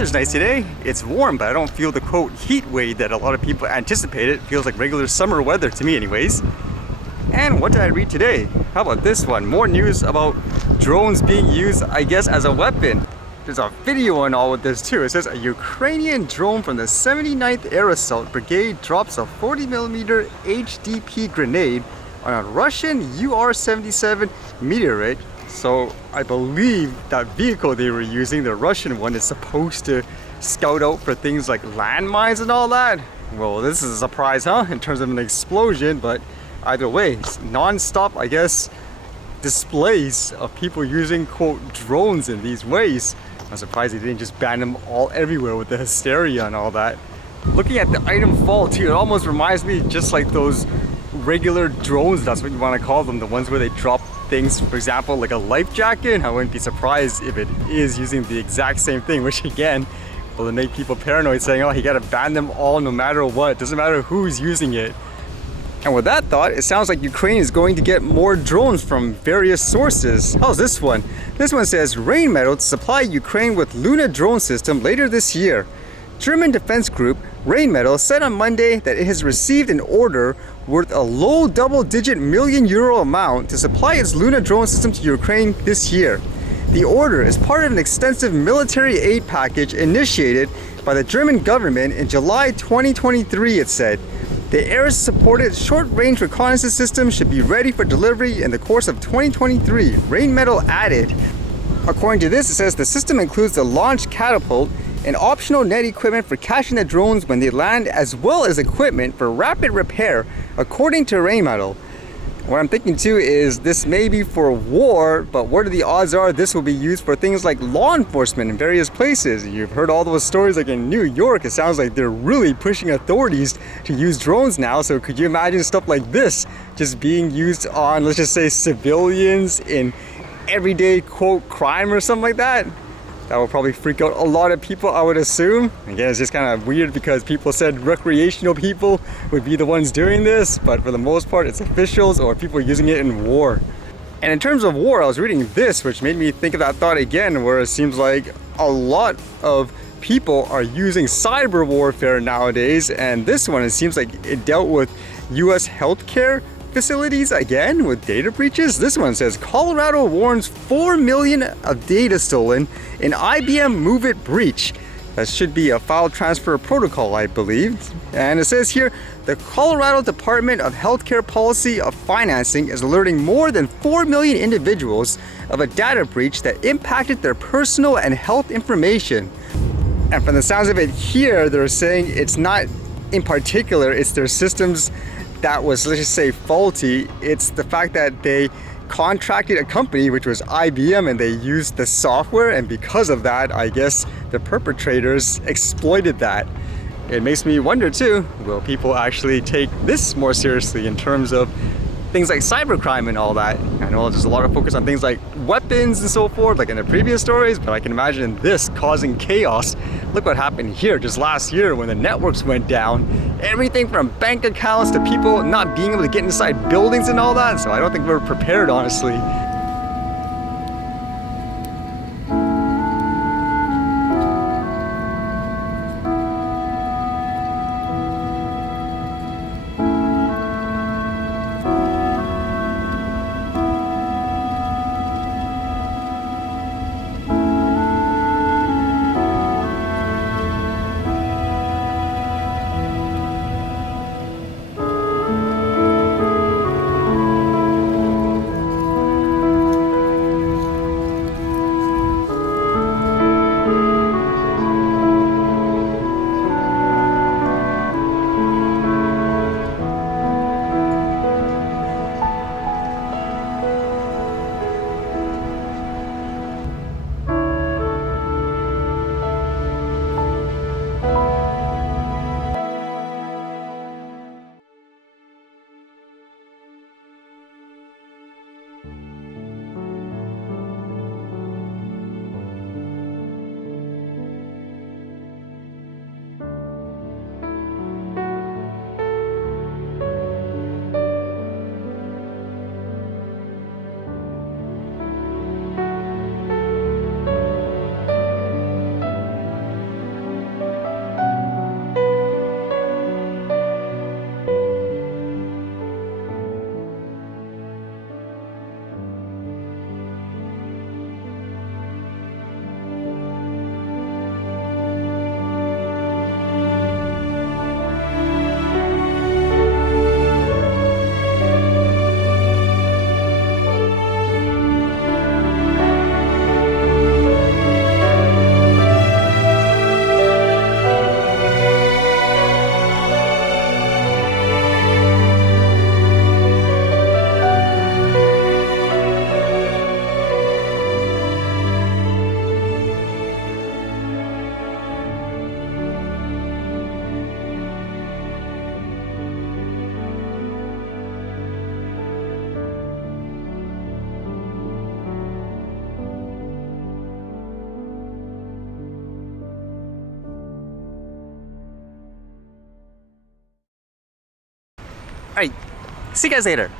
weather's nice today. It's warm, but I don't feel the quote heat wave that a lot of people anticipated. It feels like regular summer weather to me anyways. And what did I read today? How about this one? More news about drones being used, I guess, as a weapon. There's a video on all of this too. It says a Ukrainian drone from the 79th Air Assault Brigade drops a 40mm HDP grenade on a Russian UR-77 meteorite. So I believe that vehicle they were using, the Russian one, is supposed to scout out for things like landmines and all that. Well, this is a surprise, huh? In terms of an explosion, but either way, it's non-stop, I guess, displays of people using, quote, drones in these ways. I'm surprised they didn't just ban them all everywhere with the hysteria and all that. Looking at the item fall too, it almost reminds me just like those regular drones, that's what you want to call them, the ones where they drop things, for example, like a life jacket. I wouldn't be surprised if it is using the exact same thing, which again will make people paranoid, saying, oh, you gotta ban them all no matter what, doesn't matter who's using it. And with that thought, it sounds like Ukraine is going to get more drones from various sources. How's this one? This one says Rheinmetall to supply Ukraine with Luna drone system later this year. German defense group Rheinmetall said on Monday that it has received an order worth a low double-digit million euro amount to supply its Luna drone system to Ukraine this year. The order is part of an extensive military aid package initiated by the German government in July 2023, it said. The air-supported short-range reconnaissance system should be ready for delivery in the course of 2023, Rheinmetall added. According to this, it says the system includes the launch catapult and optional net equipment for catching the drones when they land, as well as equipment for rapid repair, according to Rheinmetall. What I'm thinking too is this may be for war, but what are the odds are this will be used for things like law enforcement in various places? You've heard all those stories like in New York. It sounds like they're really pushing authorities to use drones now. So could you imagine stuff like this just being used on, let's just say, civilians in everyday, quote, crime or something like that? That will probably freak out a lot of people, I would assume. Again, it's just kind of weird because people said recreational people would be the ones doing this, but for the most part, it's officials or people using it in war. And in terms of war, I was reading this, which made me think of that thought again, where it seems like a lot of people are using cyber warfare nowadays, and this one, it seems like it dealt with US healthcare facilities again with data breaches. This one says Colorado warns 4 million of data stolen in IBM Moveit breach. That should be a file transfer protocol, I believe. And it says here, the Colorado Department of Healthcare Policy of Financing is alerting more than 4 million individuals of a data breach that impacted their personal and health information. And from the sounds of it here, they're saying it's not in particular, it's their systems that was, let's just say, faulty. It's the fact that they contracted a company, which was IBM, and they used the software, and because of that, I guess the perpetrators exploited that. It makes me wonder too, will people actually take this more seriously in terms of things like cybercrime and all that? I know there's a lot of focus on things like weapons and so forth, like in the previous stories, but I can imagine this causing chaos. Look what happened here just last year when the networks went down. Everything from bank accounts to people not being able to get inside buildings and all that. So I don't think we're prepared, honestly. Alright, see you guys later.